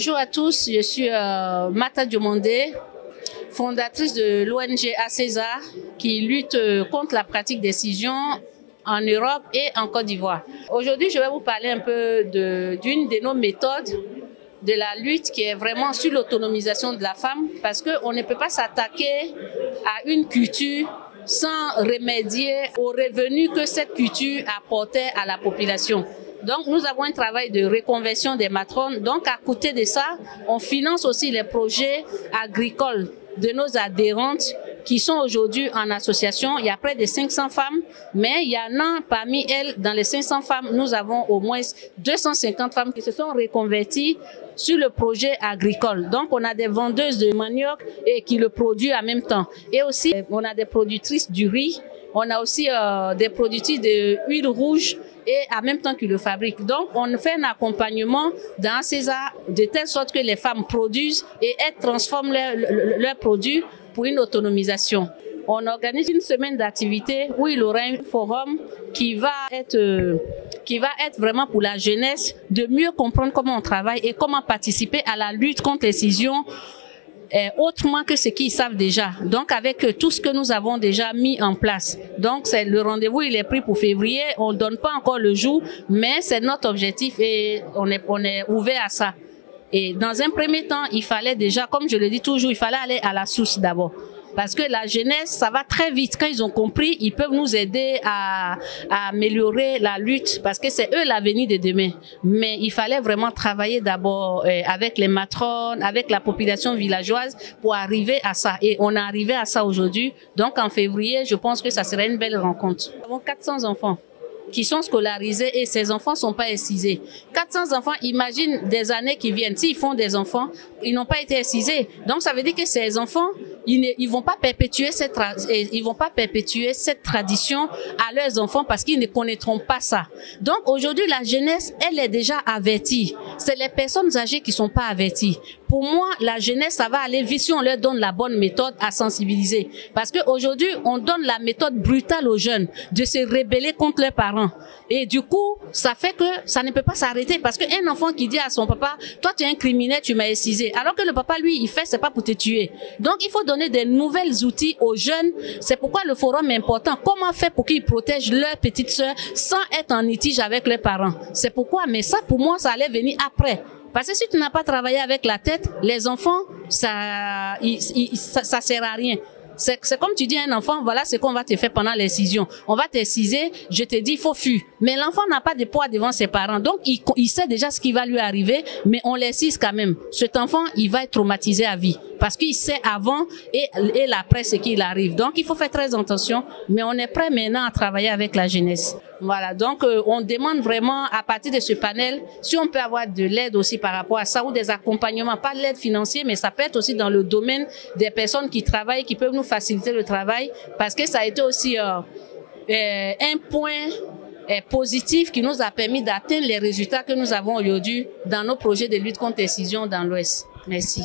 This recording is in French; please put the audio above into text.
Bonjour à tous, je suis Mata Diomondé, fondatrice de l'ONG ACESA qui lutte contre la pratique des scissions en Europe et en Côte d'Ivoire. Aujourd'hui, je vais vous parler un peu d'une de nos méthodes de la lutte qui est vraiment sur l'autonomisation de la femme, parce qu'on ne peut pas s'attaquer à une culture sans remédier aux revenus que cette culture apportait à la population. Donc, nous avons un travail de reconversion des matrones. Donc, à côté de ça, on finance aussi les projets agricoles de nos adhérentes qui sont aujourd'hui en association. Il y a près de 500 femmes, mais il y en a parmi elles, dans les 500 femmes, nous avons au moins 250 femmes qui se sont reconverties sur le projet agricole. Donc, on a des vendeuses de manioc et qui le produisent en même temps. Et aussi, on a des productrices du riz. On a aussi des productrices d'huile rouge et en même temps qu'ils le fabriquent. Donc, on fait un accompagnement dans ACESA de telle sorte que les femmes produisent et elles transforment leurs produits pour une autonomisation. On organise une semaine d'activité où il y aura un forum qui va être vraiment pour la jeunesse de mieux comprendre comment on travaille et comment participer à la lutte contre les scissions autrement que ce qu'ils savent déjà. Donc, avec tout ce que nous avons déjà mis en place. Donc, le rendez-vous, il est pris pour février. On ne donne pas encore le jour, mais c'est notre objectif et on est ouvert à ça. Et dans un premier temps, il fallait déjà, comme je le dis toujours, il fallait aller à la source d'abord. Parce que la jeunesse, ça va très vite. Quand ils ont compris, ils peuvent nous aider à améliorer la lutte parce que c'est eux l'avenir de demain. Mais il fallait vraiment travailler d'abord avec les matrones, avec la population villageoise pour arriver à ça. Et on est arrivé à ça aujourd'hui. Donc en février, je pense que ça serait une belle rencontre. Nous avons 400 enfants qui sont scolarisés et ces enfants ne sont pas excisés. 400 enfants, imagine des années qui viennent. S'ils font des enfants, ils n'ont pas été excisés. Donc ça veut dire que ces enfants, ils vont pas perpétuer cette tradition à leurs enfants parce qu'ils ne connaîtront pas ça. Donc aujourd'hui, la jeunesse, elle est déjà avertie. C'est les personnes âgées qui ne sont pas averties. Pour moi, la jeunesse, ça va aller vite si on leur donne la bonne méthode à sensibiliser. Parce qu'aujourd'hui, on donne la méthode brutale aux jeunes de se rebeller contre leurs parents. Et du coup, ça fait que ça ne peut pas s'arrêter. Parce qu'un enfant qui dit à son papa, toi tu es un criminel, tu m'as excisé. Alors que le papa, lui, il fait, c'est pas pour te tuer. Donc, il faut donner des nouvelles outils aux jeunes. C'est pourquoi le forum est important. Comment faire pour qu'ils protègent leurs petites sœurs sans être en litige avec leurs parents? C'est pourquoi, mais ça, pour moi, ça allait venir après. Parce que si tu n'as pas travaillé avec la tête, les enfants, ça sert à rien. C'est comme tu dis à un enfant, voilà ce qu'on va te faire pendant l'excision. On va t'exciser, je te dis, il faut fuir. Mais l'enfant n'a pas de poids devant ses parents. Donc, il sait déjà ce qui va lui arriver, mais on l'excise quand même. Cet enfant, il va être traumatisé à vie. Parce qu'il sait avant et l'après ce qu'il arrive. Donc, il faut faire très attention. Mais on est prêt maintenant à travailler avec la jeunesse. Voilà, donc on demande vraiment à partir de ce panel si on peut avoir de l'aide aussi par rapport à ça ou des accompagnements, pas de l'aide financière, mais ça peut être aussi dans le domaine des personnes qui travaillent, qui peuvent nous faciliter le travail parce que ça a été aussi un point positif qui nous a permis d'atteindre les résultats que nous avons aujourd'hui dans nos projets de lutte contre l'excision dans l'Ouest. Merci.